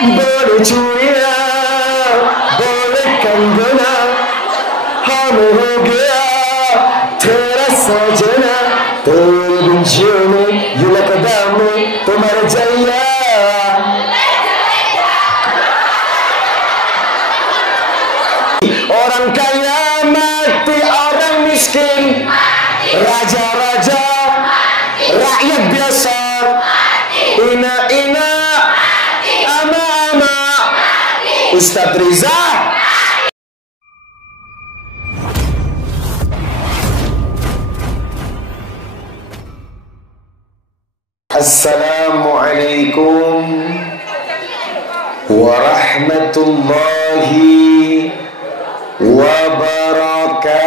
boleh curia, boleh kanggana, हम हो गया तेरा सजना, तेरे बिन जीने यूं लगता मैं तो मर जाया। Orang kaya mati, orang miskin, raja-raja, rakyat biasa, ina-ina, ama-ama, Ustadz Riza. Assalamualaikum warahmatullahi wabarakatuh.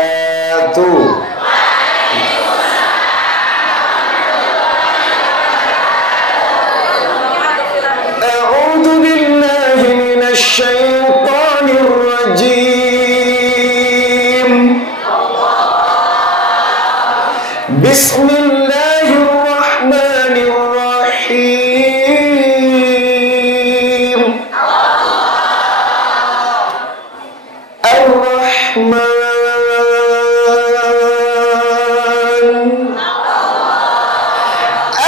A'udzu billahi minasy syaithanir rajim. Bismillahirrahmanirrahim. Ar-Rahman,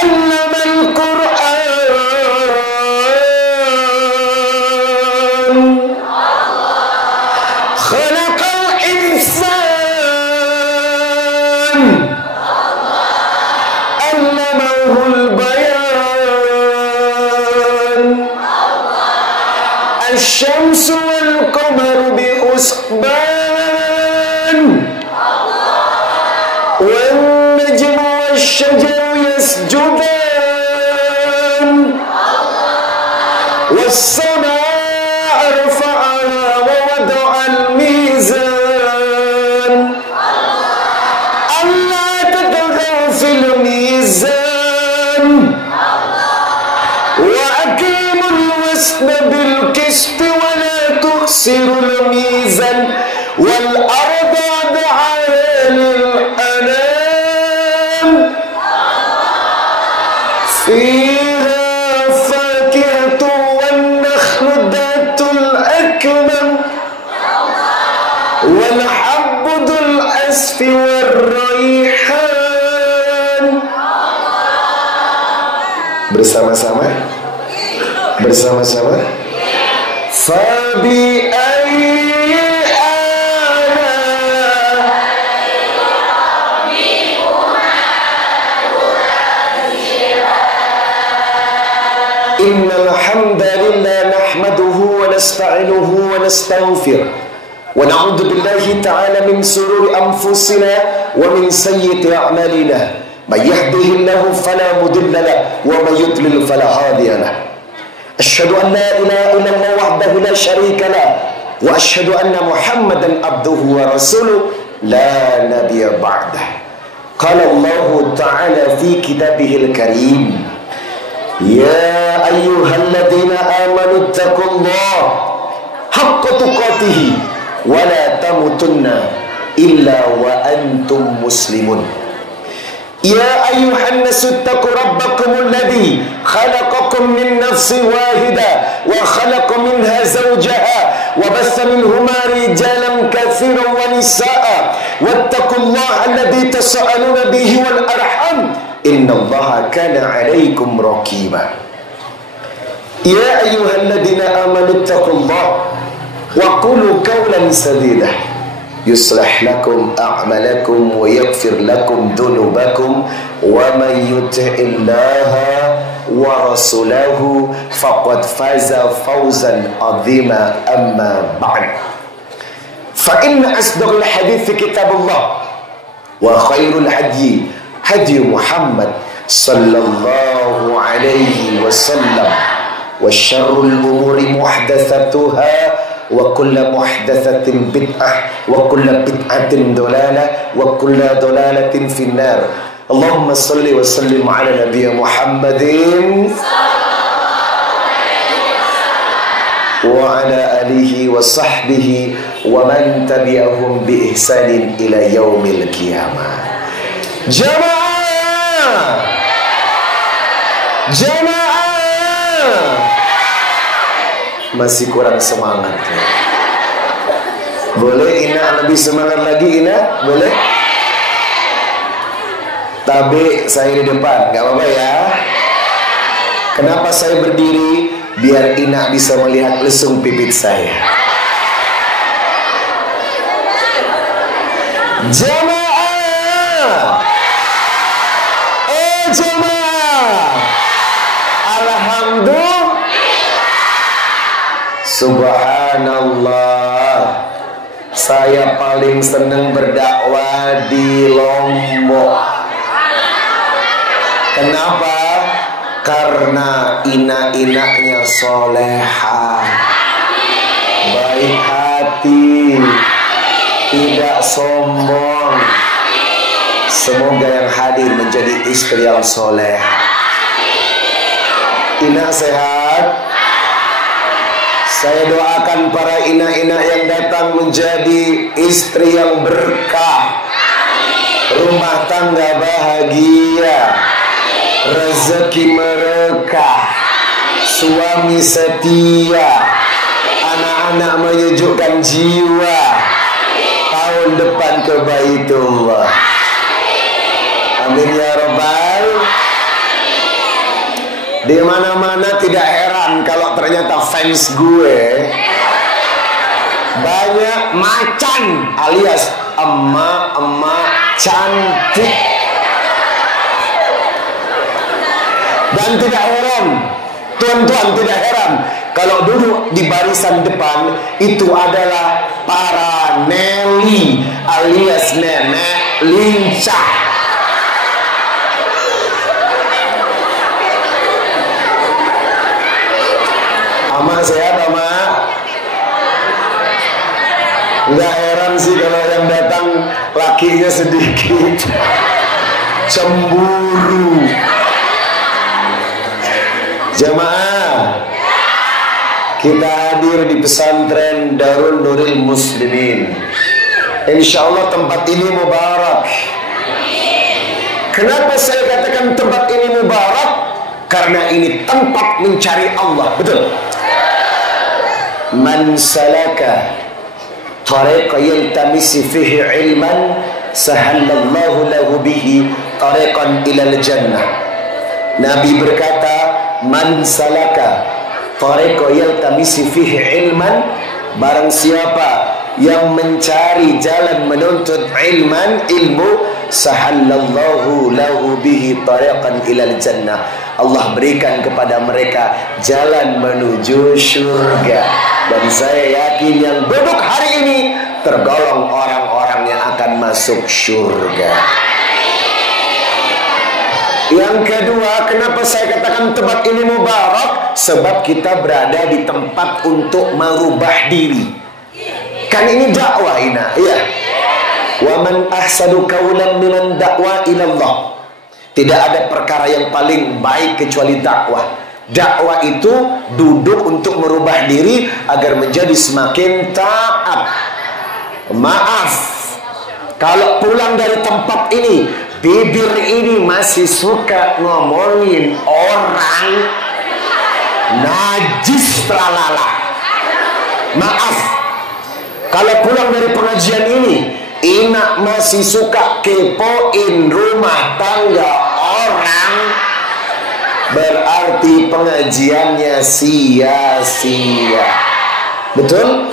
Allamal Qur'an, Khalaqal Insan, Allamahul Bayan, Asy-Syamsu wal Qamaru bi husban, wan najmu wash-shajaru yasjudan, was-samaa'a rafa'aha wa wada'al mizan, alla tatghaw fil mizan, wa aqimul wasna bil qisti wa la tukhsirul mizan, wal arda wada'a lil anam, fiha fakihatun wan nakhlu dhatul akmam, wal habbu dhul asfi war raihan. Bersama-sama? Bersama-sama? Fabi ayyi ala innal hamdalillah nahmaduhu wa nasta'inuhu wa nastaghfiruh wa na'udzu billahi ta'ala min sururi anfusina wa min sayyiati a'malina. May yahdihillahu fala mudilla lahu wa may yudlil fala hadiya lahu. Asyhadu an la ilaha illallah wahdahu la syarika lahu wa asyhadu anna Muhammadan abduhu wa rasuluh la nabiyya ba'dah. Qala Allah ta'ala fi kitabihil karim, ya ayyuhalladzina amanu taqullaha haqqa tuqatih wa la tamutunna illa wa antum muslimun. Ya ayyuhan nasu taqu rabbakumul ladzi khalaqakum min nafsin wahida wa khalaqa minha zawjaha wa bassa minhuma rijalan katsiran wa nisaa wattaqullaha alladzi tasaaluna bihi wal arham innallaha kana 'alaikum raqiba. Ya ayyuhalladzina amanu taqullaha wa qulu qawlan sadida yuslih lakum a'malakum wa yaghfir lakum dhunubakum wa man yuti'illaha wa rasulahu faqad faza fawzan 'azima. Amma ba'd, fa inna asdaqal hadithi kitabullah wa khairul hadyi hadyi Muhammad sallallahu alaihi wasallam wa syarrul umuri muhdatsatuha wa kullu muhdatsatin bid'ah wa kullu bid'atin dhalalah wa kullu dhalalatin finnar. Allahumma salli wa sallim ala nabiyyina Muhammadin wa ala alihi wa sahbihi wa man tabi'ahum bi ihsanin ila yaumil qiyamah. Jamaah, jamaah, Masih kurang semangat. Boleh Ina lebih semangat lagi Ina? Boleh? Tapi saya di depan, gak apa-apa ya. Kenapa saya berdiri? Biar Ina bisa melihat lesung pipit saya. Jamaah, jamaah, alhamdulillah, subhanallah. Saya paling senang berdakwah di Lombok. Kenapa? Karena ina-inanya soleha, baik hati, tidak sombong. Semoga yang hadir menjadi istri yang soleh. Ina sehat. Saya doakan para ina-ina yang datang menjadi istri yang berkah, rumah tangga bahagia, rezeki berkah, suami setia, anak-anak menyejukkan jiwa, tahun depan ke Baitullah. Amin ya Rabbal. Di mana-mana tidak heran kalau ternyata fans gue banyak macan alias emak-emak cantik. Dan tidak heran, tuan-tuan, tidak heran kalau duduk di barisan depan itu adalah para Nelly alias nenek lincah. Ama sehat ama? Nggak heran sih kalau yang datang lakinya sedikit cemburu. Jamaah, kita hadir di pesantren Darul Nuril Muslimin. Insya Allah tempat ini mubarak. Kenapa saya katakan tempat ini mubarak? Karena ini tempat mencari Allah. Betul. Man salaka tariqa yaltamisi fihi ilman sahallallahu lahu bihi tariqan ilal jannah. Nabi berkata, man salaka tariqa yaltamisi fihi ilman, barang siapa yang mencari jalan menuntut ilmu, sahallallahu lahu bihi tariqan ilal jannah. Allah berikan kepada mereka jalan menuju surga. Dan saya yakin yang duduk hari ini tergolong orang-orang yang akan masuk surga. Yang kedua, kenapa saya katakan tempat ini mubarak? Sebab kita berada di tempat untuk merubah diri. Kan ini dakwah Ina, iya. Wa man ahsanu qawlan mimman da'wa ila Allah. Tidak ada perkara yang paling baik kecuali dakwah. Dakwah itu duduk untuk merubah diri agar menjadi semakin taat. Maaf, kalau pulang dari tempat ini, bibir ini masih suka ngomongin orang najis tralala. Maaf, kalau pulang dari pengajian ini, Ina masih suka kepoin rumah tangga orang, berarti pengajiannya sia-sia. Betul?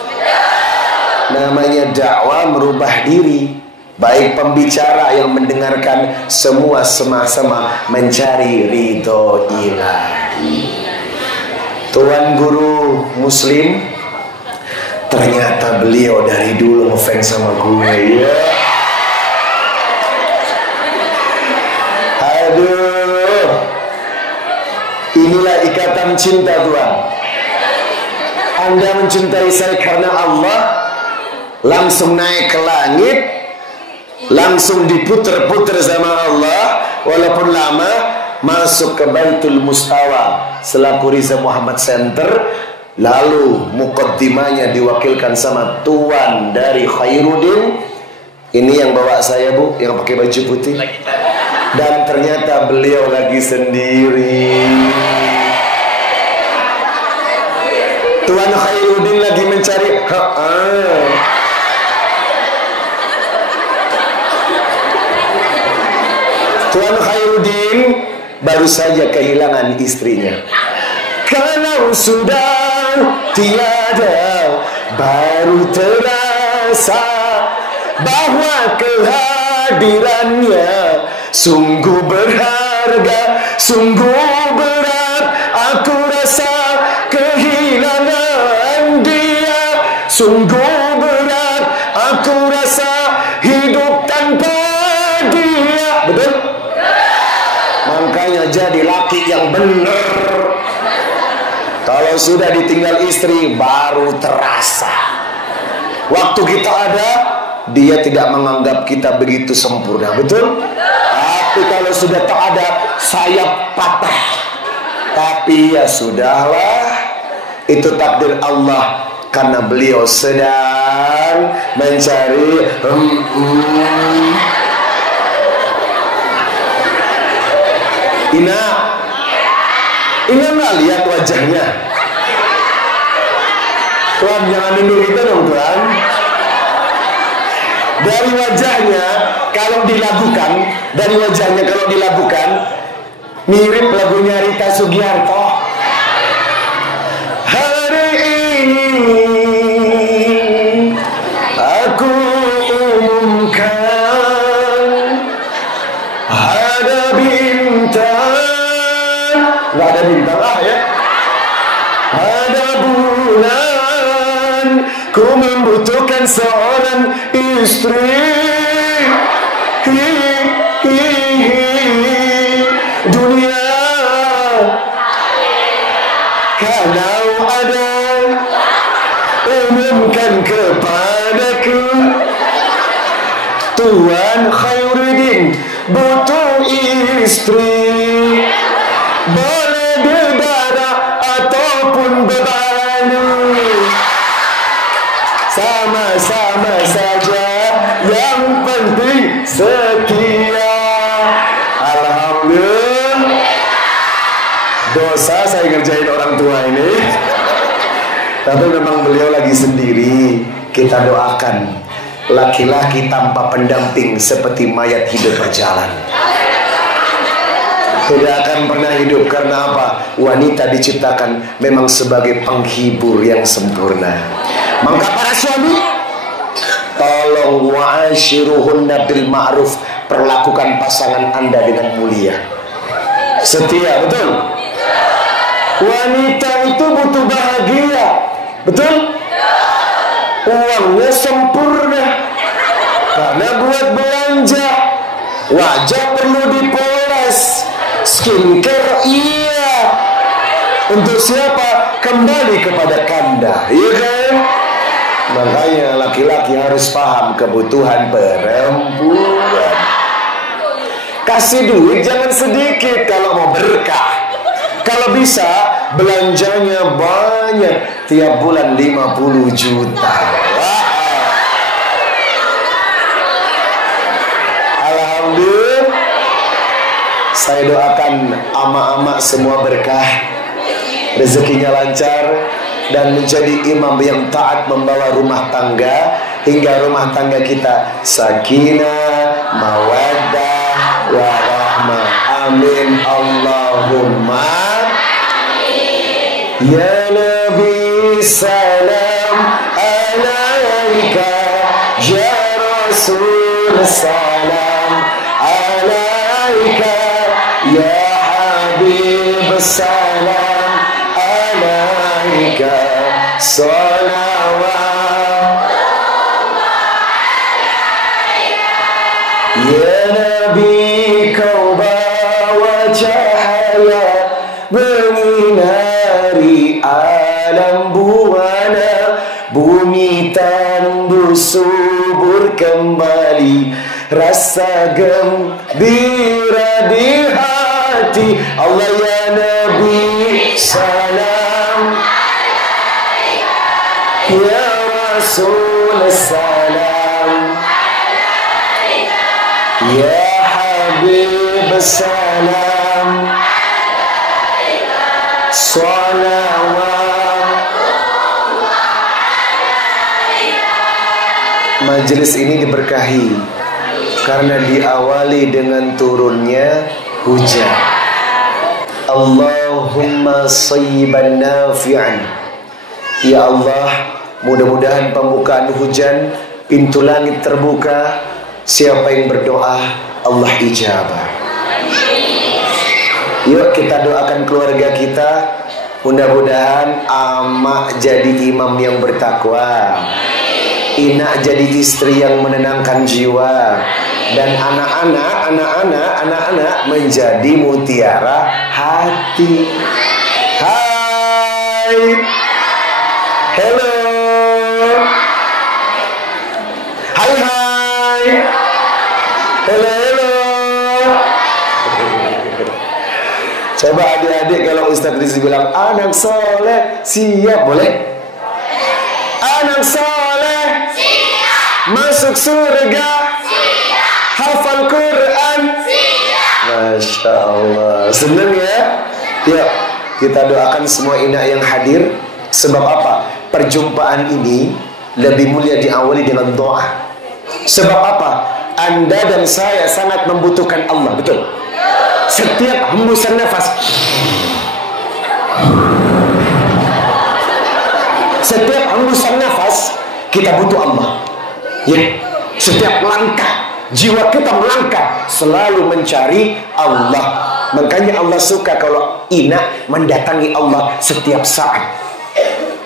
Namanya dakwah merubah diri. Baik pembicara yang mendengarkan, semua sama-sama mencari ridho ilahi. Tuan guru muslim, ternyata beliau dari dulu ngefans sama gue ya. Aduh, inilah ikatan cinta Tuhan. Anda mencintai saya karena Allah, langsung naik ke langit, langsung diputer-puter sama Allah, walaupun lama, masuk ke Baitul Mustawa selaku Riza Muhammad Center. Lalu mukaddimanya diwakilkan sama tuan dari Khairuddin. Ini yang bawa saya bu, yang pakai baju putih. Dan ternyata beliau lagi sendiri. Tuan Khairuddin lagi mencari. Tuan Khairuddin baru saja kehilangan istrinya. Kalau sudah tiada, baru terasa bahwa kehadirannya sungguh berharga, sungguh berat. Aku rasa kehilangan dia sungguh berat. Aku rasa hidup tanpa dia. Betul? Makanya jadi laki yang benar. Kalau sudah ditinggal istri baru terasa. Waktu kita ada, dia tidak menganggap kita begitu sempurna. Betul? Tapi kalau sudah tak ada, sayap patah. Tapi ya sudahlah, itu takdir Allah. Karena beliau sedang mencari Ina nggak lihat wajahnya. Tuan jangan nunduk kita dong Tuan. Dari wajahnya kalau dilakukan, mirip lagunya Rita Sugiarto. Hari ini aku umumkan ada bintang. Nggak ada bintang ya. Ada bulan, ku membutuhkan seorang istri. Dunia, kalau ada, umumkan kepadaku. Tuan Khairuddin butuh istri. Boleh berdarah ataupun berbanu, sama-sama saja, yang penting setia. Alhamdulillah. Dosa saya ngerjain orang tua ini. Tapi memang beliau lagi sendiri. Kita doakan laki-laki tanpa pendamping seperti mayat hidup berjalan. Tidak akan pernah hidup. Karena apa? Wanita diciptakan memang sebagai penghibur yang sempurna. Maka para suami, tolong wa'ashiruhunna bil ma'ruf. Perlakukan pasangan Anda dengan mulia, setia. Betul? Wanita itu butuh bahagia. Betul? Uangnya sempurna karena buat belanja. Wajah perlu dipoles, skincare iya. Untuk siapa? Kembali kepada Kanda, iya kan? Makanya laki-laki harus paham kebutuhan perempuan. Kasih duit jangan sedikit kalau mau berkah. Kalau bisa belanjanya banyak, tiap bulan 50 juta. Wah. Alhamdulillah. Saya doakan ama-ama semua berkah, rezekinya lancar, dan menjadi imam yang taat membawa rumah tangga hingga rumah tangga kita sakinah, mawaddah, warahmah. Amin Allahumma amin. Ya Nabi salam alaika, ya Rasul salam alaika, ya Habib salam alaika, salawat. Ya Nabi kau bawa cahaya menyinari alam buana, bumi tandus subur kembali, rasa gembira di hati. Allah ya Nabi salam, ya Rasul salam, ya Habib salam, salawat. Majelis ini diberkahi karena diawali dengan turunnya hujan. Allahumma sayyiban nafi'an. Ya Allah, mudah-mudahan pembukaan hujan, pintu langit terbuka. Siapa yang berdoa, Allah ijabah. Yuk kita doakan keluarga kita, mudah-mudahan Ama jadi imam yang bertakwa, Ina jadi istri yang menenangkan jiwa, dan anak-anak menjadi mutiara hati. Hai, hello, hai, hello. Coba adik-adik kalau Ustaz Rizky bilang anak soleh, siap boleh? Anak soleh, siap. Masuk surga, siap. Hafal Quran, siap. Masya Allah, senang ya? Yuk kita doakan semua inak yang hadir. Sebab apa? Perjumpaan ini lebih mulia diawali dengan doa. Sebab apa? Anda dan saya sangat membutuhkan Allah, betul? Setiap hembusan nafas, setiap hembusan nafas kita butuh Allah. Ya, setiap langkah jiwa kita melangkah selalu mencari Allah. Makanya Allah suka kalau Ina mendatangi Allah setiap saat.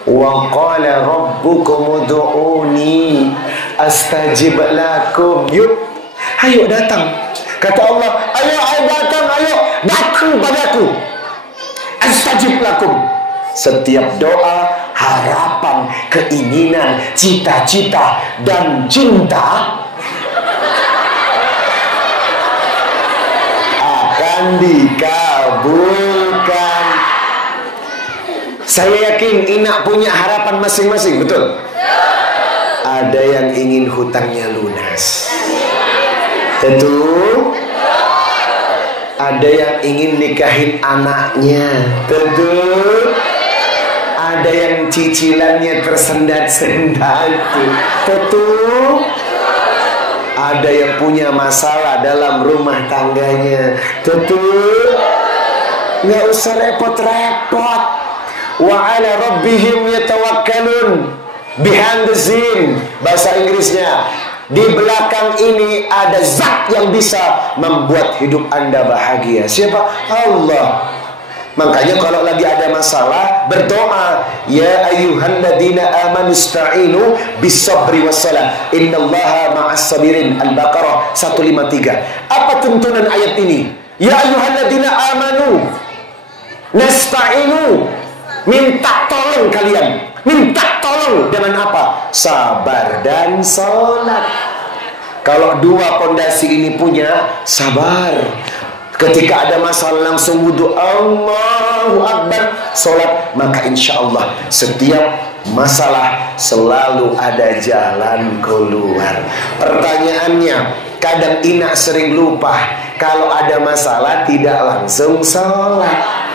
Wa qala rabbukum ud'uni astajib lakum. Yuk, ayo datang. Kata Allah, ayo datang padaku. Astajib lakum. Setiap doa, harapan, keinginan, cita-cita, dan cinta akan dikabulkan. Saya yakin Ina punya harapan masing-masing, betul? Ada yang ingin hutangnya lunas, tentu. Ada yang ingin nikahin anaknya, tentu. Ada yang cicilannya tersendat-sendat, tentu. Ada yang punya masalah dalam rumah tangganya, tentu. Nggak usah repot-repot. Wa ala rabbihim yatawakkalun. Behind the scene, bahasa Inggrisnya, di belakang ini ada zat yang bisa membuat hidup Anda bahagia. Siapa? Allah. Makanya kalau lagi ada masalah, berdoa, ya ayyuhalladzina amanu ista'inu bis-sabri was-salah innallaha ma'as sabirin. Al-Baqarah 153. Apa tuntunan ayat ini? Ya ayyuhalladzina amanu nasta'inu, minta tolong kalian. Minta tolong dengan apa? Sabar dan sholat. Kalau dua pondasi ini punya, sabar. Ketika ada masalah langsung wudhu, Allahu Akbar, sholat. Maka insya Allah setiap masalah selalu ada jalan keluar. Pertanyaannya, kadang Ina sering lupa kalau ada masalah tidak langsung sholat.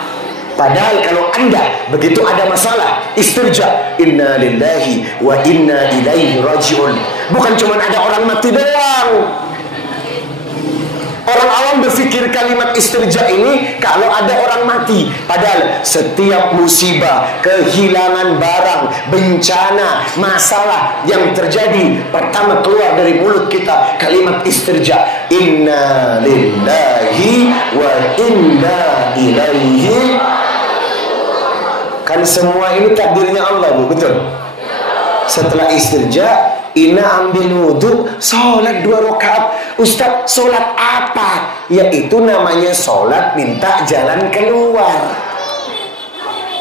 Padahal kalau Anda begitu ada masalah, istirja, inna lillahi wa inna ilaihi raji'un. Bukan cuma ada orang mati doang. Orang awam berpikir kalimat istirja ini kalau ada orang mati. Padahal setiap musibah, kehilangan barang, bencana, masalah yang terjadi, pertama keluar dari mulut kita kalimat istirja, inna lillahi wa inna ilaihi. Kan semua ini takdirnya Allah, Bu, betul? Setelah istirja, Ina ambil wudhu, sholat 2 rakaat. Ustaz, sholat apa? Yaitu namanya sholat minta jalan keluar.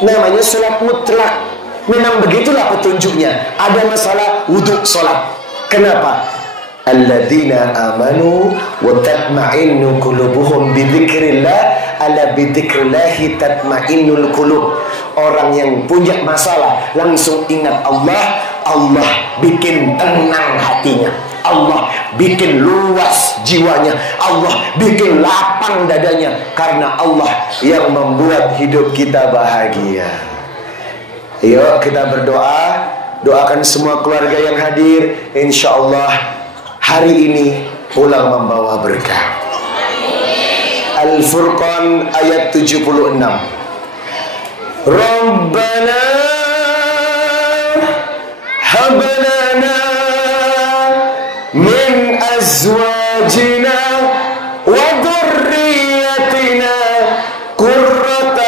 Namanya sholat mutlak. Memang begitulah petunjuknya. Ada masalah, wudhu, sholat. Kenapa? Alladzina amanu wa tatma'innu qulubuhum bidzikrillah, ala bidzikrillahi tatma'innul qulub. Orang yang punya masalah langsung ingat Allah, Allah bikin tenang hatinya, Allah bikin luas jiwanya, Allah bikin lapang dadanya, karena Allah yang membuat hidup kita bahagia. Yuk kita berdoa, Doakan semua keluarga yang hadir, insya Allah hari ini pulang membawa berkah. Al-Furqan ayat 76. Rabbana hab lana min azwajina wa dhurriyyatina qurrata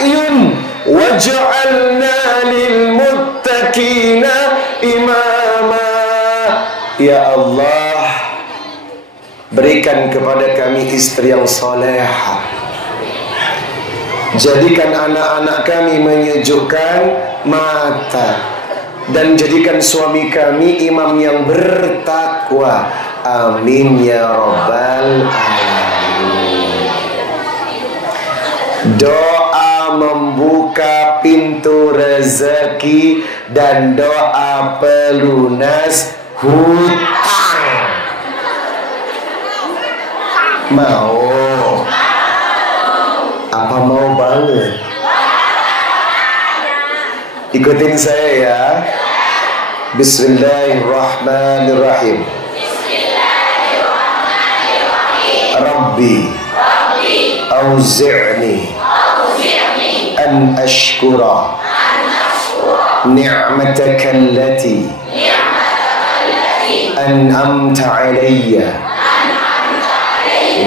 a'yun waj'alna lil muttaqina imama. Ya Allah, berikan kepada kami istri yang salehah. Jadikan anak-anak kami menyejukkan mata, dan jadikan suami kami imam yang bertakwa. Amin ya rabbal alamin. Doa membuka pintu rezeki dan doa pelunas hutang. Mau? Apa mau banget? Ikutin saya ya. Bismillahirrahmanirrahim. Rabbi auzi'ni an ashkura ni'mataka allati an'amta alayya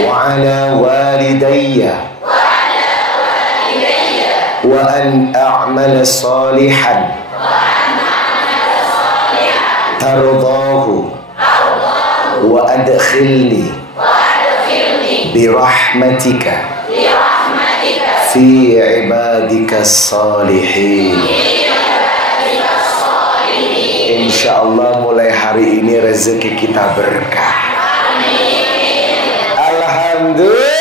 wa ala walidayya wa an a'mala salihan tardahu wa adkhilni birahmatika fi ibadika salihin. Insyaallah mulai hari ini rezeki kita berkah. Alhamdulillah.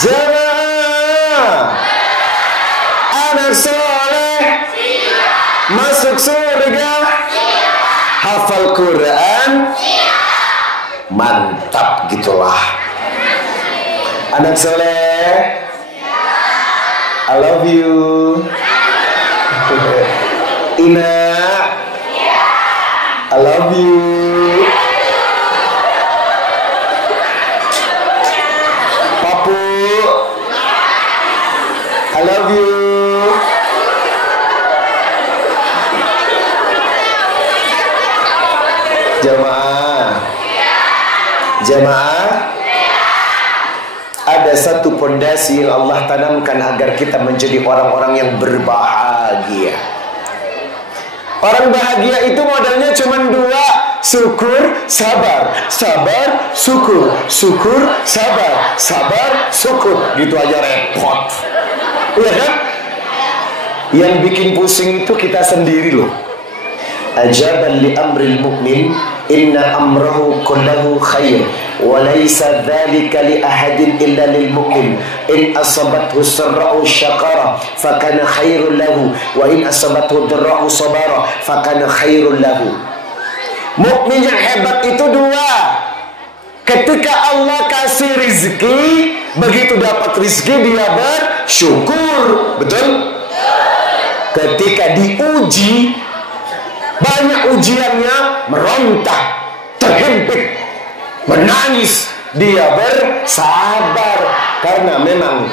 Jemaah, anak soleh masuk surga, hafal Quran, mantap gitulah. Anak soleh, I love you. Ina, I love you. Papu, I love you. Jamaah, ada satu pondasi yang Allah tanamkan agar kita menjadi orang-orang yang berbahagia. Orang bahagia itu modalnya cuma dua: syukur, sabar, sabar, syukur, syukur, sabar, sabar, syukur. Gitu aja repot. Iya kan? Yang bikin pusing itu kita sendiri loh. Ajaban li amril mu'min inna amrahu kullahu khair wa laysa dhalika li ahadin illa lil mu'min in asabathu sarra'u syakara fakana khairul lahu wa in asabathu dharra'u sabara fakana khairul lahu. Mukmin yang hebat itu dua: ketika Allah kasih rizki, begitu dapat rizki dia bersyukur, betul? Ketika diuji, banyak ujiannya, merontak, terhimpit, menangis, dia bersabar. Karena memang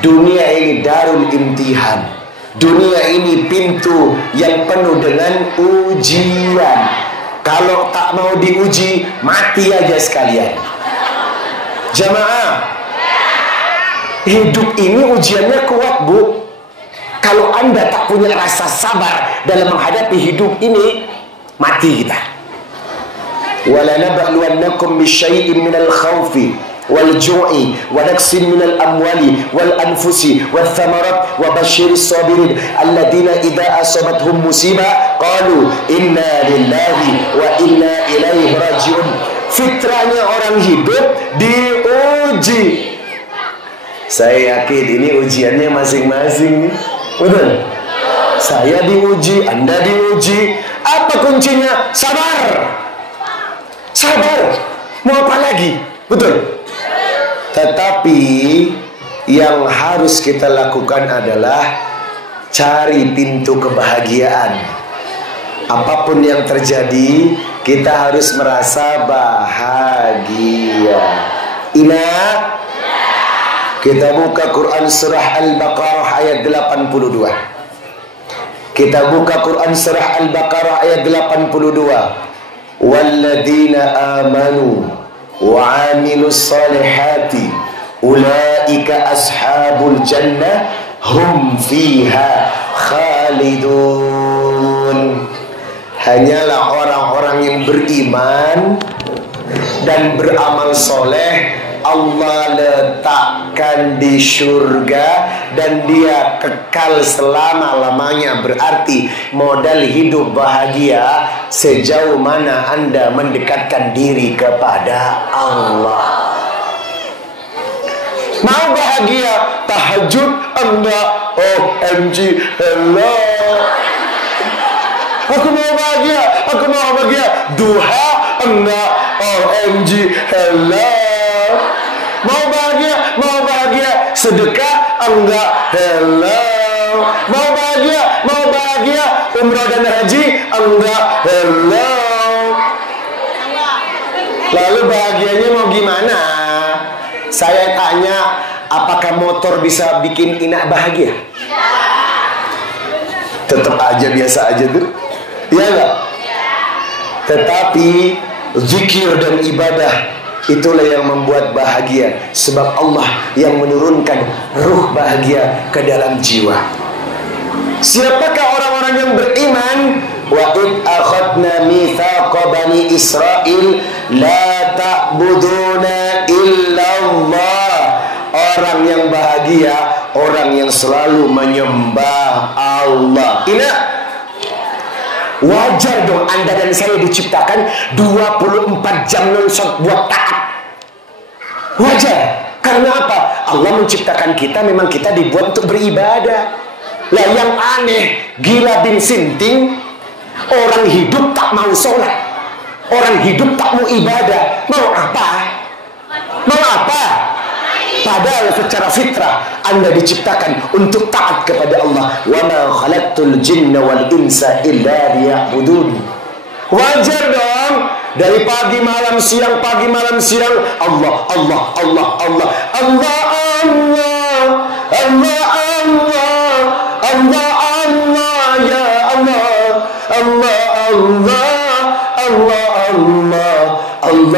dunia ini darul imtihan. Dunia ini pintu yang penuh dengan ujian. Kalau tak mau diuji, mati aja sekalian. Jamaah, hidup ini ujiannya kuat, Bu. Kalau Anda tak punya rasa sabar dalam menghadapi hidup ini, mati kita. وَلَنَبْلُوَنَّكُمْ بِشَيْءٍ مِنَ الْخَوْفِ وَالْجُوعِ وَنَقْصٍ مِنَ الْأَمْوَالِ وَالْأَنْفُسِ وَالثَّمَرَاتِ وَبَشِّرِ الصَّابِرِينَ الَّذِينَ إِذَا أَصَابَتْهُمْ مُصِيبَةٌ قَالُوا إِنَّا لِلَّهِ وَإِنَّا إِلَيْهِ رَاجِعُونَ. Fitrahnya orang hidup diuji. Saya yakin ini ujiannya masing-masing nih. Betul? Saya diuji, Anda diuji. Apa kuncinya? Sabar. Sabar. Mau apa lagi? Betul? Tetapi yang harus kita lakukan adalah Cari pintu kebahagiaan. Apapun yang terjadi, kita harus merasa bahagia. Ingat, kita buka Quran surah Al-Baqarah ayat 82. Kita buka Quran surah Al-Baqarah ayat 82. Walladzina amanu wa 'amilus salihati ulaika ashabul jannah hum fiha khalidun. Hanyalah orang-orang yang beriman dan beramal soleh Allah letakkan di surga dan dia kekal selama-lamanya. Berarti modal hidup bahagia sejauh mana Anda mendekatkan diri kepada Allah. Mau bahagia tahajud enggak? OMG, hello. Aku mau bahagia. Duha enggak? OMG, hello. Mau bahagia. Sedekah enggak? Hello. Mau bahagia. Umrah dan haji enggak? Hello. Lalu bahagianya mau gimana? Saya tanya, apakah motor bisa bikin Ina bahagia? Tetap aja biasa aja tuh. Iya enggak? Tetapi zikir dan ibadah itulah yang membuat bahagia. Sebab Allah yang menurunkan ruh bahagia ke dalam jiwa. Siapakah orang-orang yang beriman? Wa id akhadna mitsaqa bani Israil la ta'buduna illallah. Orang yang bahagia, orang yang selalu menyembah Allah. Ingat, wajar dong Anda dan saya diciptakan 24 jam non-stop buat taat. Wajar. Karena apa? Allah menciptakan kita, memang kita dibuat untuk beribadah. Lah yang aneh, gila bin sinting, orang hidup tak mau sholat, orang hidup tak mau ibadah. Mau apa? Padahal secara fitrah Anda diciptakan untuk taat kepada Allah. Wa ma khalaqtul jinna wal insa illa liya'budun. Wajar dong. Dari pagi malam siang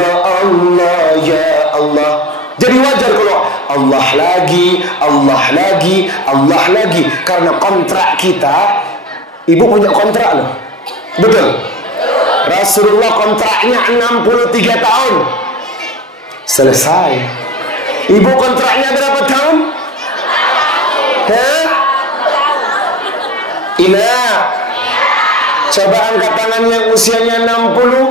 Allah ya Allah. Jadi wajar kalau Allah lagi karena kontrak kita. Ibu punya kontrak loh. Betul. Rasulullah kontraknya 63 tahun. Selesai. Ibu kontraknya berapa tahun? Ina, coba angkat tangan yang usianya 60.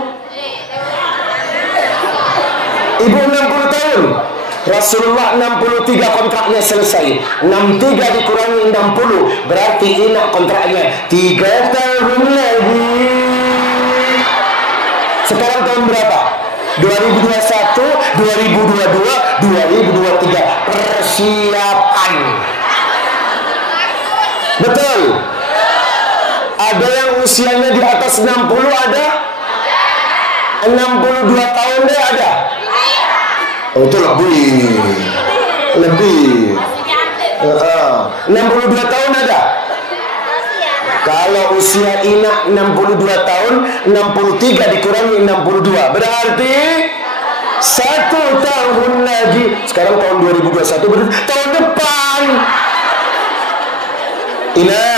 Ibu 60 tahun. Rasulullah 63 kontraknya selesai. 63 dikurangi 60 berarti Ina kontraknya 3 tahun lagi. Sekarang tahun berapa? 2021, 2022, 2023. Persiapan. Betul. Ada yang usianya di atas 60 ada? 62 tahun deh ada? Oh, itu lebih 62 tahun ada? Kalau usia Ina 62 tahun, 63 dikurangi 62 berarti 1 tahun lagi. Sekarang tahun 2021 berarti tahun depan. Ina,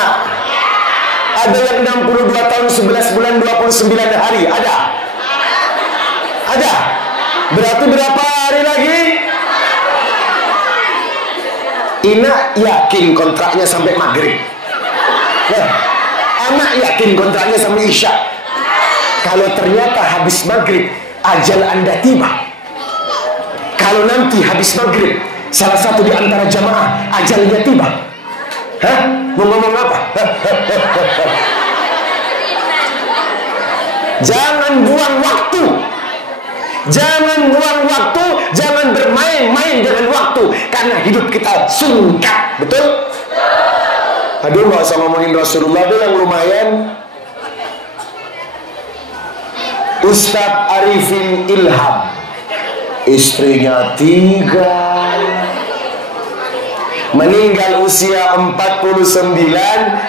ada yang 62 tahun 11 bulan 29 hari? Ada? Berarti berapa hari lagi? Ina yakin kontraknya sampai maghrib. Anak yakin kontraknya sampai isya. Kalau ternyata habis maghrib ajal Anda tiba, kalau nanti habis maghrib salah satu di antara jamaah ajalnya tiba, mau ngomong apa? Jangan buang waktu. Jangan bermain-main dengan waktu. Karena hidup kita singkat. Betul? Aduh, nggak usah ngomongin Rasulullah deh yang lumayan. Ustadz Arifin Ilham, istrinya 3, meninggal usia 49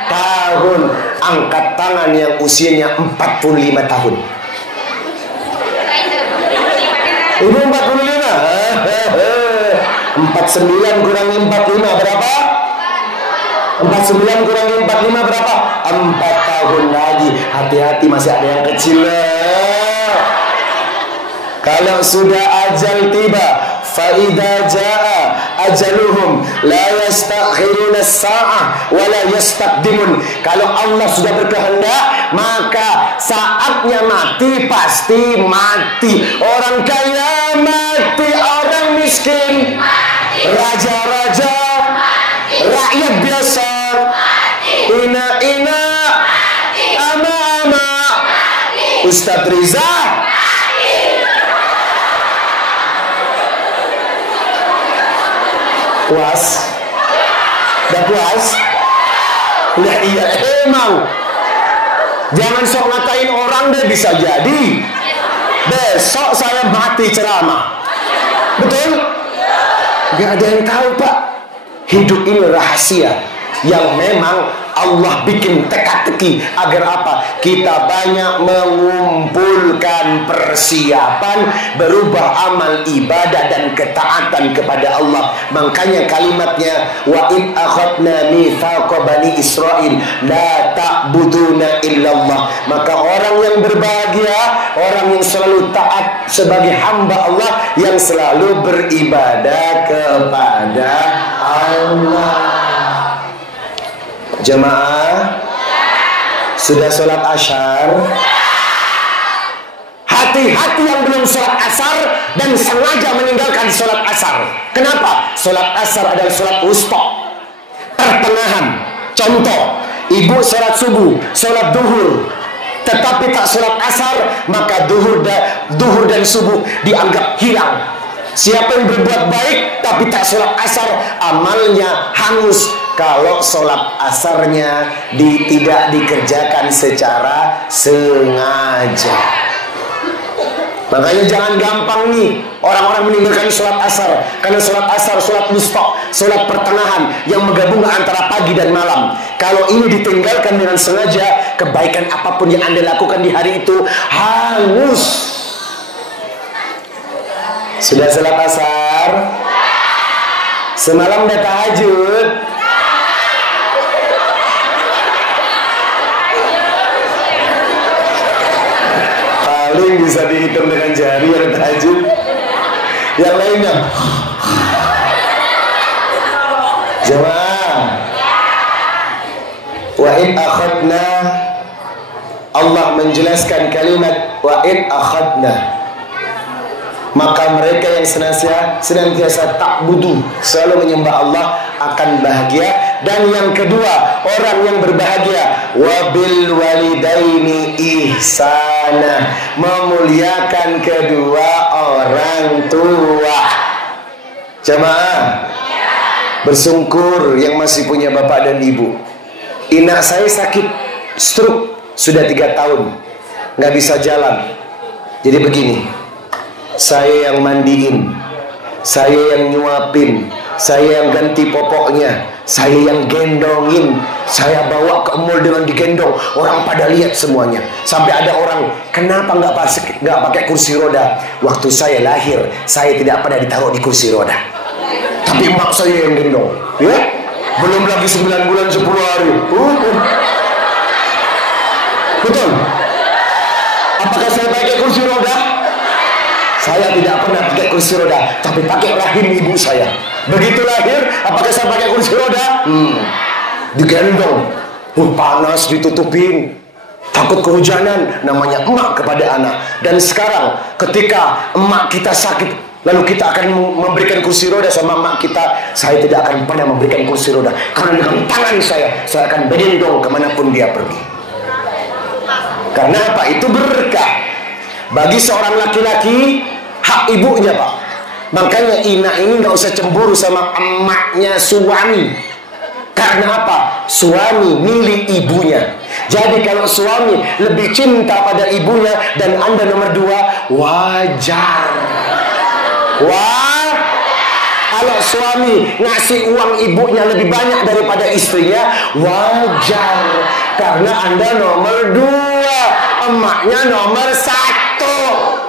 tahun. Angkat tangan yang usianya 45 tahun. Ibu 45. 49 kurangi 45 berapa? 49 kurangi 45 berapa? 4 tahun lagi. Hati-hati, masih ada yang kecil. Kalau sudah ajal tiba, faida jaa ajaluhum la yastakhiruna as-sa'ah wa la yastaqdimun. Kalau Allah sudah berkehendak, maka saatnya mati pasti mati. Orang kaya mati, orang miskin mati, raja-raja mati, rakyat biasa mati, ina-ina mati, ama-ama mati, Ustadz Riza puas? Udah puas? Udah iya emang. Jangan sok ngatain orang deh, bisa jadi besok saya mati ceramah. Betul? Gak ada yang tahu Pak. Hidup ini rahasia yang memang Allah bikin teka-teki agar apa? Kita banyak mengumpulkan persiapan berubah amal ibadah dan ketaatan kepada Allah. Makanya kalimatnya wa id akhadna mitsaqa bani Israil la ta'buduna illallah. Maka orang yang berbahagia, orang yang selalu taat sebagai hamba Allah, yang selalu beribadah kepada Allah. Jemaah, sudah sholat asyar? Hati-hati yang belum sholat asar dan sengaja meninggalkan sholat asar. Kenapa? Sholat asar adalah sholat wusta, pertengahan. Contoh, ibu sholat subuh, sholat duhur, tetapi tak sholat asar, maka duhur dan subuh dianggap hilang. Siapa yang berbuat baik tapi tak sholat asar, amalnya hangus. Kalau sholat asarnya tidak dikerjakan secara sengaja. Makanya jangan gampang nih orang-orang meninggalkan sholat asar. Karena sholat asar, sholat wusta, sholat pertengahan yang menggabung antara pagi dan malam. Kalau ini ditinggalkan dengan sengaja, kebaikan apapun yang Anda lakukan di hari itu hangus. Sudah sholat asar? Semalam udah tahajud? Paling bisa dihitung dengan jari yang tahajud. Yang lainnya jemaah, wa in akhadna, Allah menjelaskan kalimat wa in akhadna, maka mereka yang senantiasa ta'budu, selalu menyembah Allah, akan bahagia. Dan yang kedua, orang yang berbahagia, wabil walidaini ihsana, memuliakan kedua orang tua. Jemaah, bersungkur yang masih punya bapak dan ibu. Inak saya sakit stroke sudah 3 tahun, nggak bisa jalan. Jadi begini, saya yang mandiin, saya yang nyuapin, saya yang ganti popoknya, saya yang gendongin, saya bawa ke mall dengan digendong. Orang pada lihat semuanya. Sampai ada orang, kenapa nggak pakai kursi roda? Waktu saya lahir, saya tidak pernah ditaruh di kursi roda. Tapi emak saya yang gendong. Ya? Belum lagi 9 bulan 10 hari. Betul? Apakah saya pakai kursi roda? Saya tidak pernah pakai kursi roda, tapi pakai rahim ibu saya. Begitu lahir, apakah saya pakai kursi roda? Digendong. Panas, ditutupin. Takut kehujanan, namanya emak kepada anak. Dan sekarang, ketika emak kita sakit, lalu kita akan memberikan kursi roda sama emak kita, saya tidak akan pernah memberikan kursi roda. Karena dengan tangan saya akan bergendong kemanapun dia pergi. Karena apa? Itu berkah. Bagi seorang laki-laki, hak ibunya Pak. Makanya Ina ini nggak usah cemburu sama emaknya suami. Karena apa? suami milik ibunya. Jadi kalau suami lebih cinta pada ibunya dan Anda nomor 2, wajar. Wah, kalau suami ngasih uang ibunya lebih banyak daripada istrinya, wajar. Karena Anda nomor 2, emaknya nomor 1.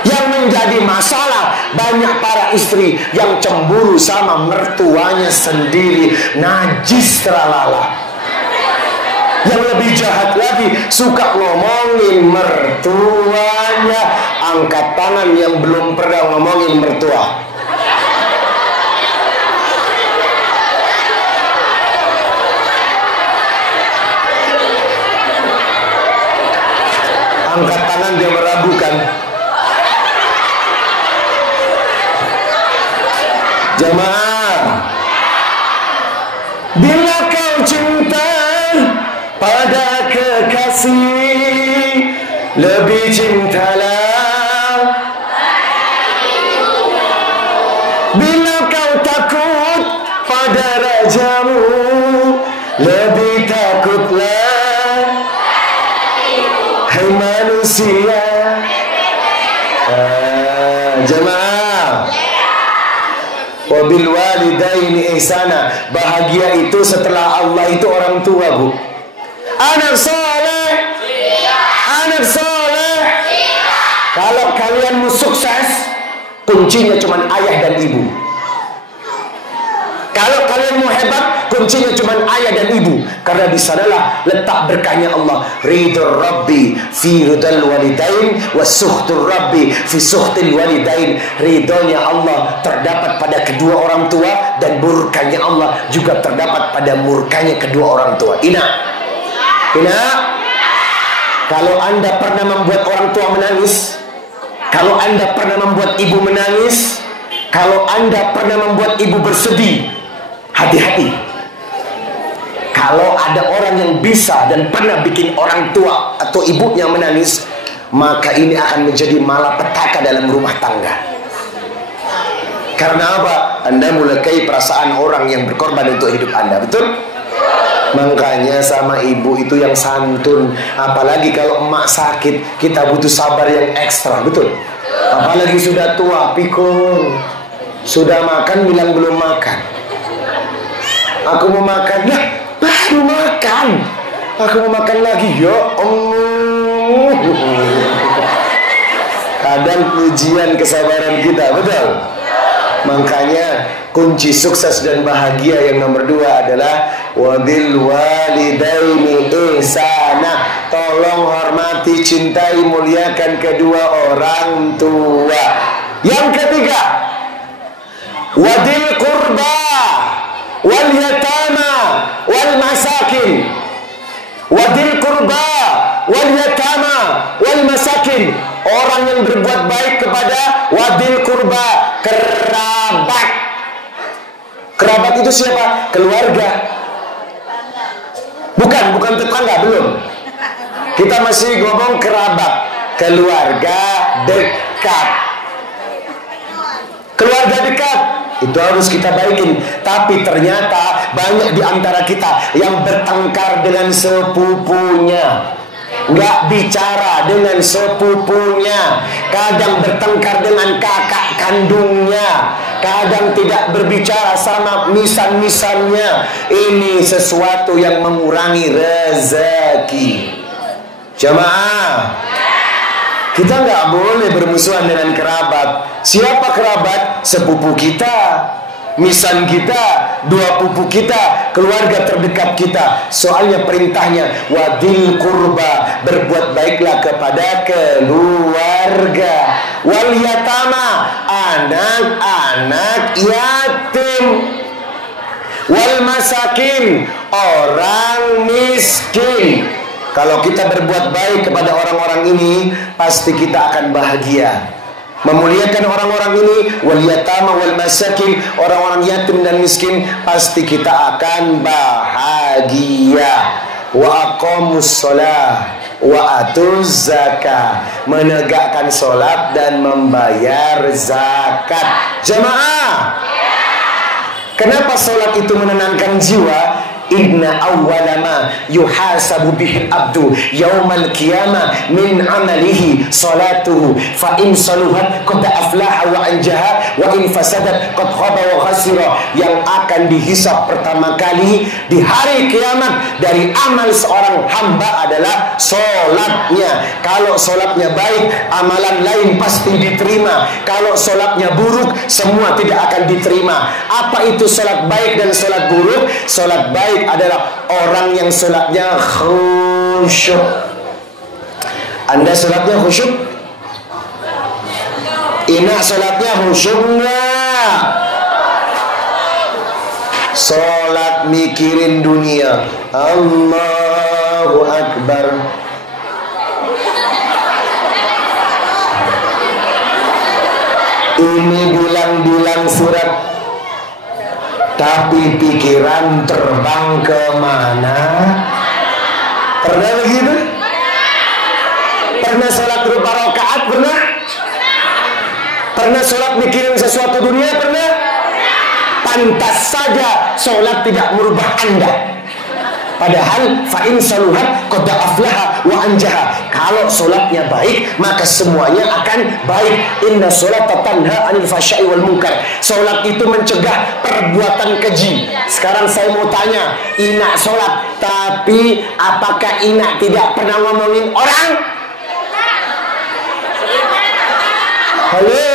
Yang menjadi masalah, banyak para istri yang cemburu sama mertuanya sendiri, najis teralala. Yang lebih jahat lagi, suka ngomongin mertuanya. Angkat tangan yang belum pernah ngomongin mertua. Angkat tangan dia meragukan. Jamaah, bila kau cinta pada kekasih, lebih cintalah. Bila kau takut pada rajamu, lebih takutlah. Hai manusia. Jamaah, wabil walidaini ihsana. Bahagia itu setelah Allah itu orang tua, Bu. Anak soleh, anak soleh. Kalau kalian mau sukses, kuncinya cuma ayah dan ibu. Kalau kalian mau hebat, kuncinya cuma ayah dan ibu. Karena di sanalah letak berkahnya Allah. Ridho Rabbi fi ridal walidain, wa suhtur Rabbi fi suhtil walidain. Ridhonya Allah terdapat pada kedua orang tua, dan murkanya Allah juga terdapat pada murkanya kedua orang tua. Ina, kalau Anda pernah membuat orang tua menangis, kalau Anda pernah membuat ibu menangis, kalau Anda pernah membuat ibu bersedih, hati-hati. Kalau ada orang yang bisa dan pernah bikin orang tua atau ibunya menangis, maka ini akan menjadi malapetaka dalam rumah tangga. Karena apa? Anda melukai perasaan orang yang berkorban untuk hidup Anda, betul? Makanya sama ibu itu yang santun. Apalagi kalau emak sakit, kita butuh sabar yang ekstra, betul? Apalagi sudah tua, pikun. Sudah makan, bilang belum makan. Aku mau makan, lah baru makan. Aku mau makan lagi, ya kadang ujian kesabaran kita, betul? Makanya kunci sukses dan bahagia yang nomor 2 adalah wabil walidaini ihsana. Tolong hormati, cintai, muliakan kedua orang tua. Yang ketiga, wadil qurba wal yatama wal masakin. Wadil qurba wal yatama wal masakin. Orang yang berbuat baik kepada wadil qurba, kerabat. Kerabat itu siapa? Keluarga. Bukan tetangga, belum. Kita masih ngomong kerabat, keluarga dekat. Keluarga dekat itu harus kita baikin. Tapi ternyata banyak di antara kita yang bertengkar dengan sepupunya, nggak bicara dengan sepupunya, kadang bertengkar dengan kakak kandungnya, kadang tidak berbicara sama misan-misannya. Ini sesuatu yang mengurangi rezeki. Jamaah, kita nggak boleh bermusuhan dengan kerabat. Siapa kerabat? Sepupu kita, misan kita, dua pupu kita, keluarga terdekat kita. Soalnya perintahnya wadil kurba, berbuat baiklah kepada keluarga. Wal yatama, anak-anak yatim. Wal masakin, orang miskin. Kalau kita berbuat baik kepada orang-orang ini, pasti kita akan bahagia. Memuliakan orang-orang ini, wal yatama wal masakin, orang-orang yatim dan miskin, pasti kita akan bahagia. Wa aqamus shalah wa atuz zakah, menegakkan salat dan membayar zakat. Jamaah, kenapa salat itu menenangkan jiwa? inna awwala ma yuhasabu bihil abdu yaumal qiyamah min amalihi salatuhu fa in saluhat qad aflaha wa anjaha wa in fasadat qad khaba wa khasira. Yang akan dihisab pertama kali di hari kiamat dari amal seorang hamba adalah solatnya. Kalau solatnya baik, amalan lain pasti diterima. Kalau solatnya buruk, semua tidak akan diterima. Apa itu solat baik dan solat buruk? Solat baik adalah orang yang solatnya khusyuk. Anda solatnya khusyuk? Ina solatnya khusyuk enggak? Solat mikirin dunia. Allahu Akbar. Ini bilang-bilang surat, tapi pikiran terbang kemana? Pernah begitu? Pernah sholat berupa rakaat? Pernah? Pernah sholat mikirin sesuatu dunia? Pernah? Pantas saja sholat tidak merubah Anda. Padahal fa'in saluhat qad aflaha wa anjaha. Kalau sholatnya baik, maka semuanya akan baik. Inna sholata tanha 'anil fahsya'i wal munkar. Sholat itu mencegah perbuatan keji. Sekarang saya mau tanya, Ina sholat, tapi apakah Ina tidak pernah ngomongin orang? Halo?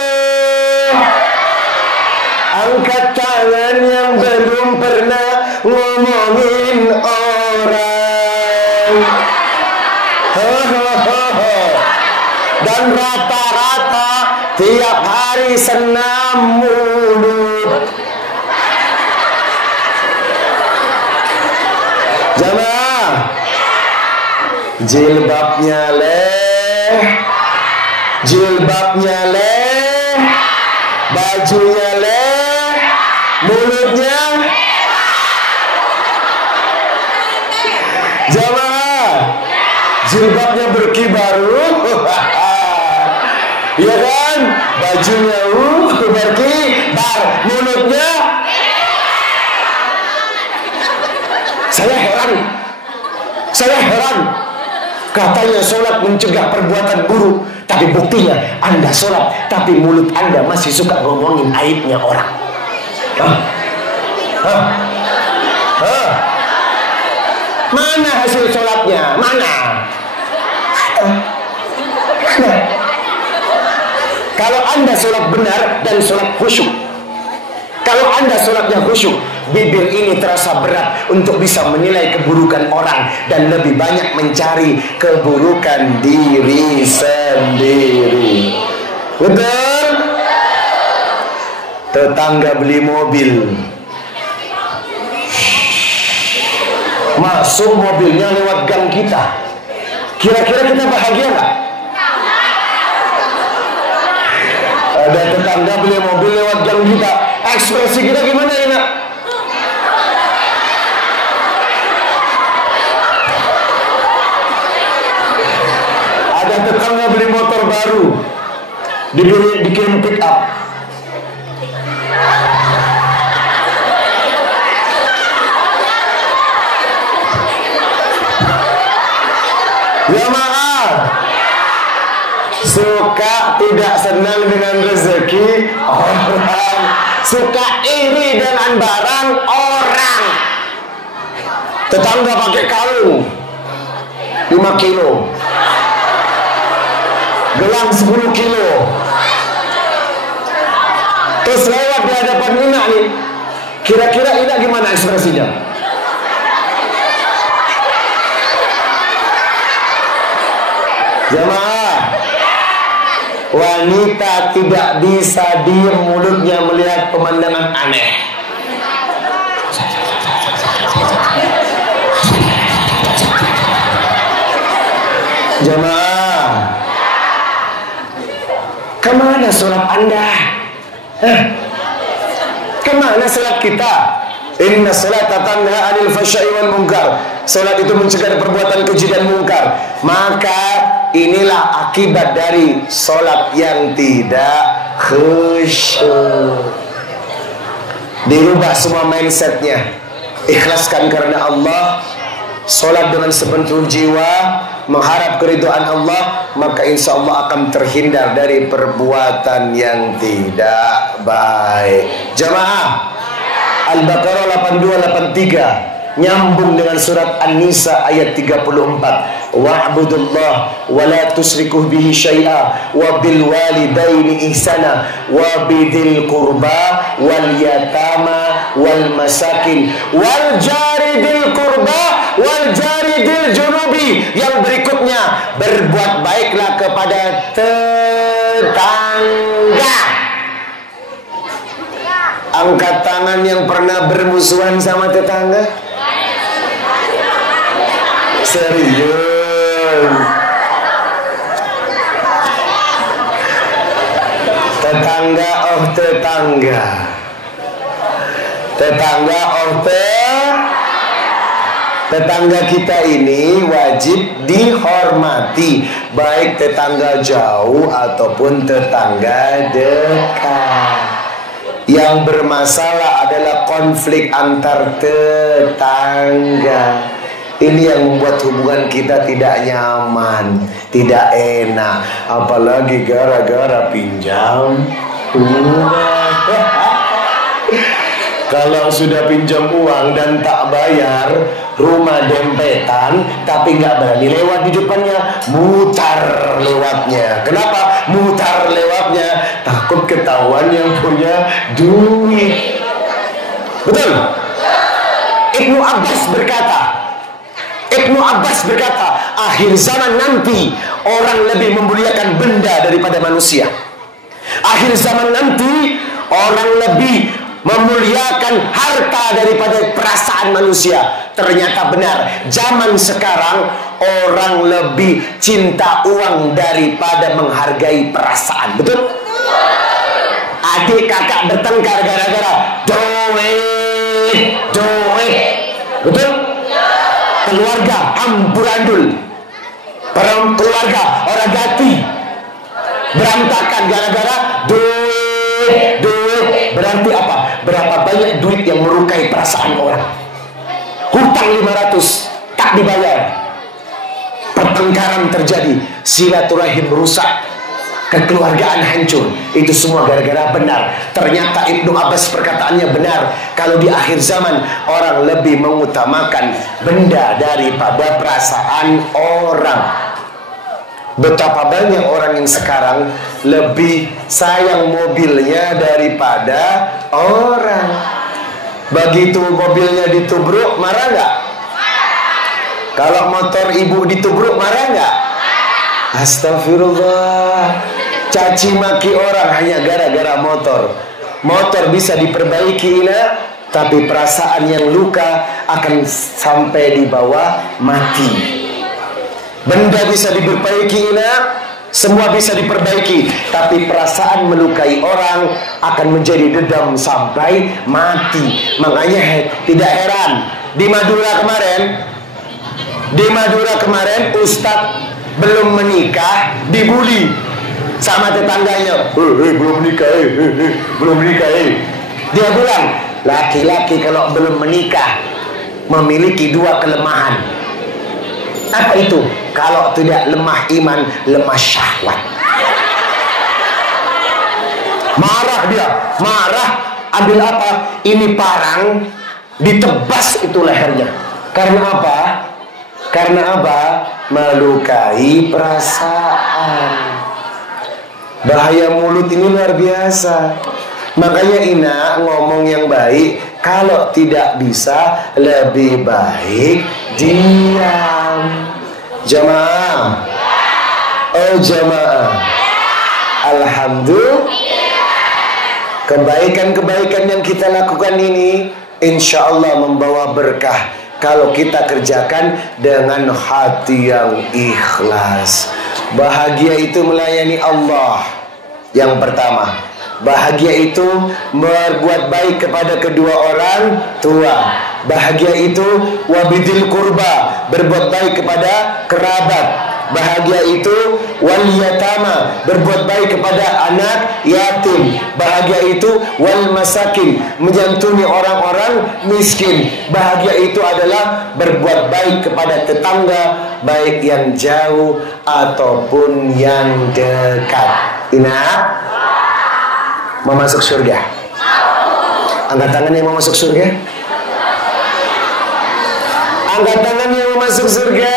Angkat tangan yang belum pernah ngomongin orang. Dan rata-rata tiap hari senam mulut. Jamaah, jilbabnya leh, jilbabnya leh, bajunya leh, mulutnya. Jamaah, jilbabnya berkibar, ya kan? Bajunya berkibar, mulutnya. Saya heran. Katanya sholat mencegah perbuatan buruk, tapi buktinya Anda sholat, tapi mulut Anda masih suka ngomongin aibnya orang. Mana hasil sholatnya? Mana? Kalau Anda sholat benar dan sholat khusyuk, kalau Anda sholatnya khusyuk, bibir ini terasa berat untuk bisa menilai keburukan orang dan lebih banyak mencari keburukan diri sendiri. Betul? Tetangga beli mobil, masuk mobilnya lewat gang kita, kira-kira kita bahagia nggak? Ada tetangga beli mobil lewat gang kita, ekspresi kita gimana ya nak? Ada tetangga beli motor baru, dikirim pick up. Jamaah, suka tidak senang dengan rezeki orang, suka iri dengan barang orang. Tetangga pakai kalung 5 kilo, gelang 10 kilo, terus lewat di hadapan Ina nih, kira-kira Ina gimana ekspresinya? Jamaah, wanita tidak bisa diam mulutnya melihat pemandangan aneh. Jamaah, kemana sholat Anda? Kemana sholat kita? Inna sholata tanha 'anil fahsya'i wal munkar. Sholat itu mencegah perbuatan keji dan mungkar. Maka inilah akibat dari sholat yang tidak khusyuk. Dirubah semua mindsetnya. ikhlaskan karena Allah, sholat dengan sepenuh jiwa, mengharap keridhaan Allah, maka insya Allah akan terhindar dari perbuatan yang tidak baik. Jamaah, Al-Baqarah 82-83 nyambung dengan surat An-Nisa ayat 34. Wa'budullah wa la tusriku bihi syai'a wa bil walidaini ihsana wa bidil qurba wal yatama wal masakin wal jari dil qurba wal jari dil junubi. Yang berikutnya, berbuat baiklah kepada tetangga. Angkat tangan yang pernah bermusuhan sama tetangga. Serius. Tetangga oh tetangga. Tetangga oh tetangga kita ini wajib dihormati, baik tetangga jauh ataupun tetangga dekat. Yang bermasalah adalah konflik antar tetangga. Ini yang membuat hubungan kita tidak nyaman, tidak enak. Apalagi gara-gara pinjam uang. Kalau sudah pinjam uang dan tak bayar, rumah dempetan, tapi nggak berani lewat di depannya, mutar lewatnya. Kenapa mutar lewatnya? Takut ketahuan yang punya duit. Betul? Ibnu Abbas berkata, akhir zaman nanti orang lebih memuliakan benda daripada manusia. Akhir zaman nanti orang lebih memuliakan harta daripada perasaan manusia. Ternyata benar, zaman sekarang orang lebih cinta uang daripada menghargai perasaan. Betul? Adik kakak bertengkar gara-gara duit. Betul? Keluarga amburadul, keluarga orang gati berantakan gara-gara duit. Berarti apa? Berapa banyak duit yang melukai perasaan orang. Hutang 500 tak dibayar, pertengkaran terjadi, silaturahim rusak, kekeluargaan hancur. Itu semua gara-gara benar. Ternyata Ibnu Abbas perkataannya benar. Kalau di akhir zaman orang lebih mengutamakan benda daripada perasaan orang. Betapa banyak orang yang sekarang lebih sayang mobilnya daripada orang. Begitu mobilnya ditubruk, marah nggak? Kalau motor ibu ditubruk, marah nggak? Astagfirullah. Caci maki orang hanya gara-gara motor. Motor bisa diperbaiki, tapi perasaan yang luka akan sampai di bawah mati. Benda bisa diperbaiki, semua bisa diperbaiki, tapi perasaan melukai orang akan menjadi dendam sampai mati. Makanya tidak heran di Madura kemarin Ustadz belum menikah dibully sama tetangganya. Belum menikah. Dia bilang, laki-laki kalau belum menikah memiliki dua kelemahan. Apa itu? Kalau tidak lemah iman, lemah syahwat. Marah dia, ambil apa? Ini parang, ditebas itu lehernya. Karena apa? Melukai perasaan. Bahaya mulut ini luar biasa. Makanya Ina ngomong yang baik. Kalau tidak bisa, lebih baik diam. Jamaah. Oh jamaah. Alhamdulillah. Kebaikan-kebaikan yang kita lakukan ini insya Allah membawa berkah kalau kita kerjakan dengan hati yang ikhlas. Bahagia itu melayani Allah. Yang pertama, bahagia itu berbuat baik kepada kedua orang tua. Bahagia itu wabidil kurba, berbuat baik kepada kerabat. Bahagia itu wal yatama, berbuat baik kepada anak yatim. Bahagia itu wal masakin, menyantuni orang-orang miskin. Bahagia itu adalah berbuat baik kepada tetangga, baik yang jauh ataupun yang dekat. Ina mau masuk surga? Angkat tangan yang mau masuk surga. Angkat tangan yang mau masuk surga.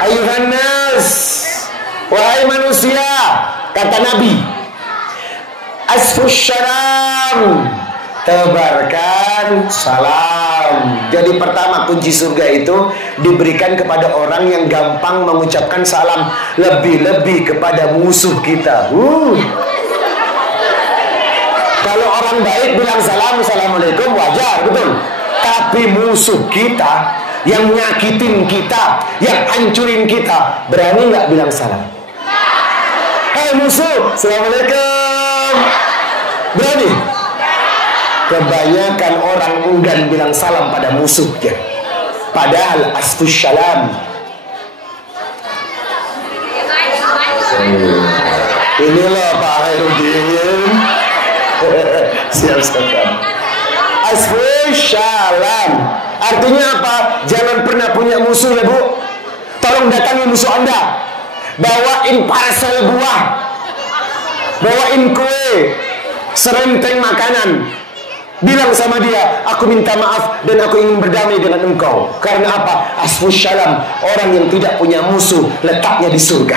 Ayuhan nas, wahai manusia, kata Nabi, asfus syalam, tebarkan salam. Jadi pertama kunci surga itu diberikan kepada orang yang gampang mengucapkan salam, lebih-lebih kepada musuh kita. Kalau orang baik bilang salam, assalamualaikum, wajar, betul. Tapi musuh kita yang nyakitin kita, yang hancurin kita, berani nggak bilang salam? Hei musuh, assalamualaikum, berani? Kebanyakan orang enggan bilang salam pada musuhnya. Padahal asfus syalam. Inilah Pak Hairudin. Siap-siap. Asfus syalam artinya apa? Jangan pernah punya musuh ya Bu. Tolong datangi musuh Anda, bawain parcel buah, bawain kue, serenteng makanan. Bilang sama dia, aku minta maaf dan aku ingin berdamai dengan engkau. Karena apa? Asfus syalam, orang yang tidak punya musuh letaknya di surga.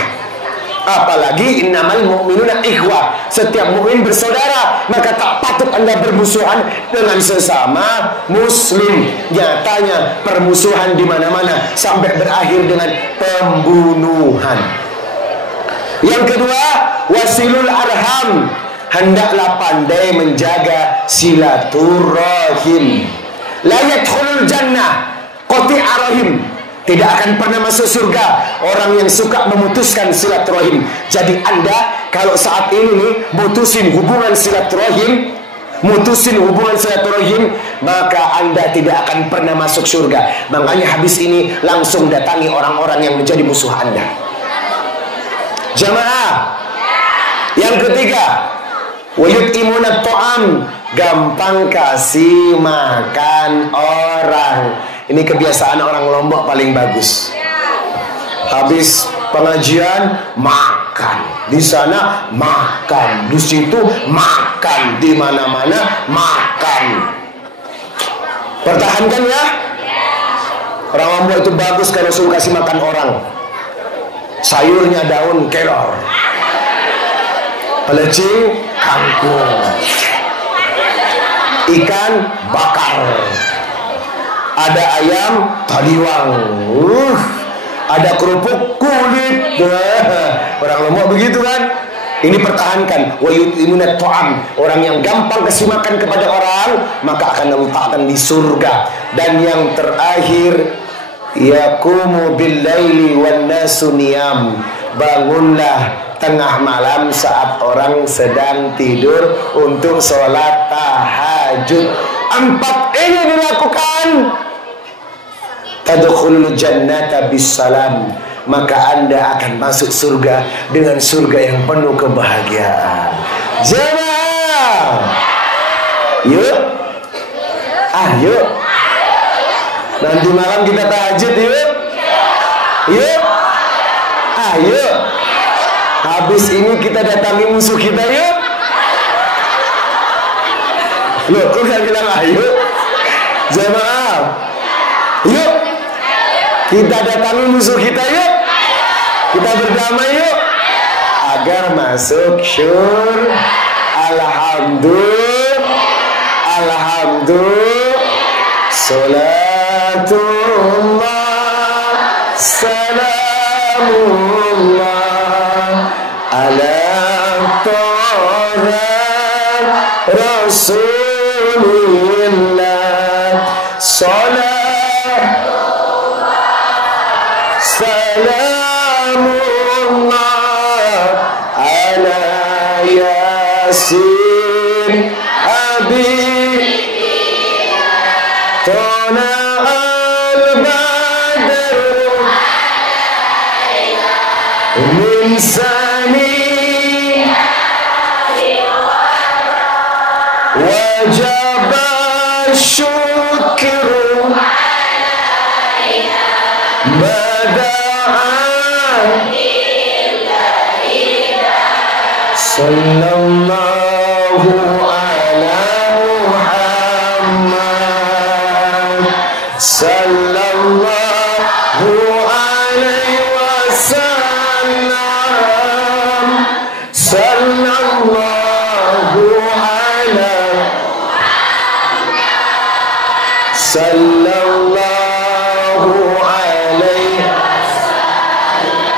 Apalagi innamal mu'minuna ikhwah, setiap mukmin bersaudara, maka tak patut Anda bermusuhan dengan sesama muslim. Nyatanya permusuhan di mana-mana sampai berakhir dengan pembunuhan. Yang kedua, wasilul arham, hendaklah pandai menjaga silaturahim. La yadkhulul jannah qati'a rahim, tidak akan pernah masuk surga orang yang suka memutuskan silaturahim. Jadi Anda kalau saat ini nih mutusin hubungan silaturahim, maka Anda tidak akan pernah masuk surga. Makanya habis ini langsung datangi orang-orang yang menjadi musuh Anda. Jamaah. Yang ketiga, wayut'imunat ta'am, gampang kasih makan orang. Ini kebiasaan orang Lombok paling bagus. Habis pengajian makan, di sana makan, di situ makan, di mana-mana makan. Pertahankan ya. Orang Lombok itu bagus kalau suka kasih makan orang. Sayurnya daun kelor, pelecing kangkung, ikan bakar, ada ayam taliwang, ada kerupuk kulit. Orang Lombok begitu kan. Ini pertahankan. Wa yut'imunat ta'am, orang yang gampang kasih makan kepada orang, maka akan diletakkan di surga. Dan yang terakhir, yaqumu bil-laili wan nasu niyam, bangunlah tengah malam saat orang sedang tidur untuk sholat tahajud. 4 ini dilakukan, tadkhulul jannata bisalam, maka Anda akan masuk surga dengan surga yang penuh kebahagiaan. Jamaah, yuk, yuk, nanti malam kita tahajud yuk, yuk, yuk. Habis ini kita datangi musuh kita yuk. Loh, kok gak bilang ayo? Jamaah, yuk, kita datangi musuh kita yuk. Kita berdamai yuk, agar masuk syurga. Alhamdulillah, salatullah, salamullah ala Taha Rasulillah, salamullah ala Yasin Habib Tona al-badru min sani wajib syukru sallallahu ala Muhammad sallallahu alaihi wasallam sallallahu ala sallallahu alaihi wasallam.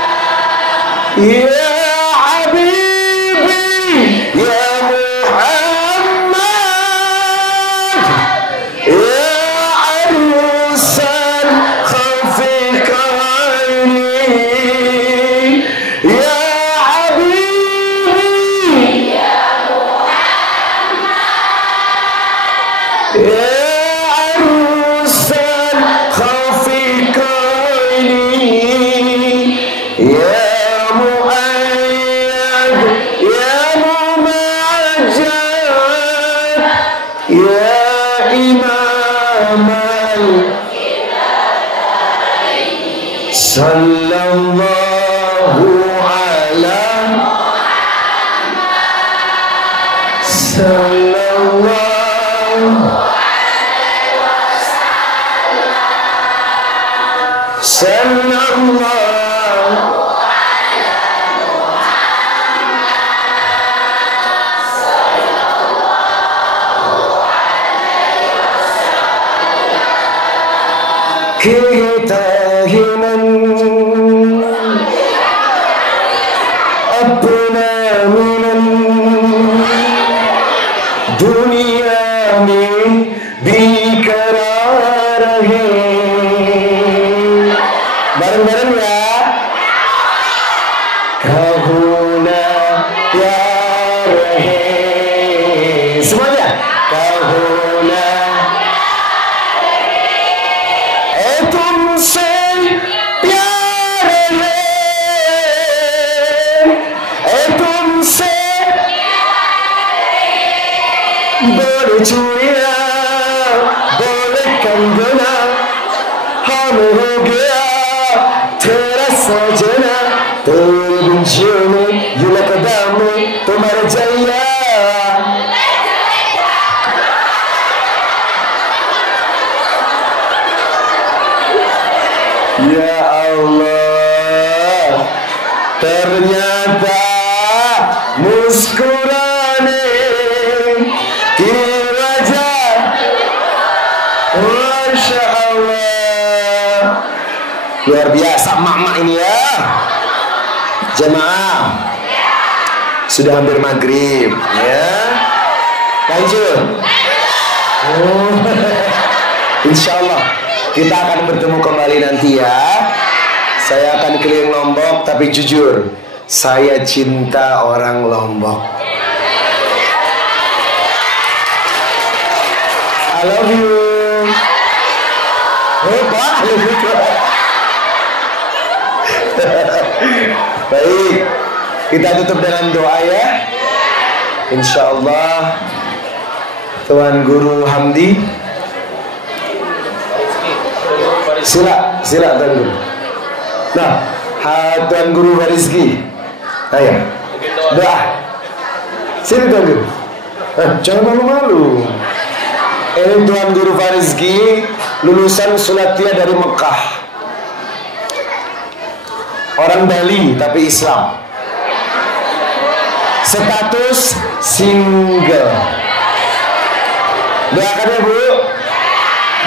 Sallallahu ala Muhammad sallallahu alaihi wasallam sallallahu ala Muhammad sallallahu alaihi wasallam. Kita himan अपना मिलन दुनिया में बेकरार है bareng-bareng ya kahuna ya rahe semuanya kahuna तुमसे प्यार है तुमसे बोले चूड़िया बोले कंगना हम हो गया तेरा सजना तेरे बिन जीने यूं लगता मैं तो मर जाया Ya Allah, ternyata muskurane di wajah, Masya Allah, luar biasa mama ini ya. Jemaah, sudah hampir maghrib ya. Lanjut. Insya Allah kita akan bertemu kembali nanti ya. Saya akan keliling Lombok, tapi jujur, saya cinta orang Lombok. I love you. Baik, kita tutup dengan doa ya. Insya Allah Tuan Guru Hamdi, sila Tuan Guru. Nah, Tuan Guru Farizki, ayo doa. Sini Tuan Guru. Jangan malu-malu. Ini Tuan Guru Farizki, lulusan Sulatia dari Mekah. Orang Bali tapi Islam. Status single. Doakan ya Bu.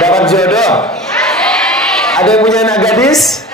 Dapat jodoh. Ada yang punya anak gadis?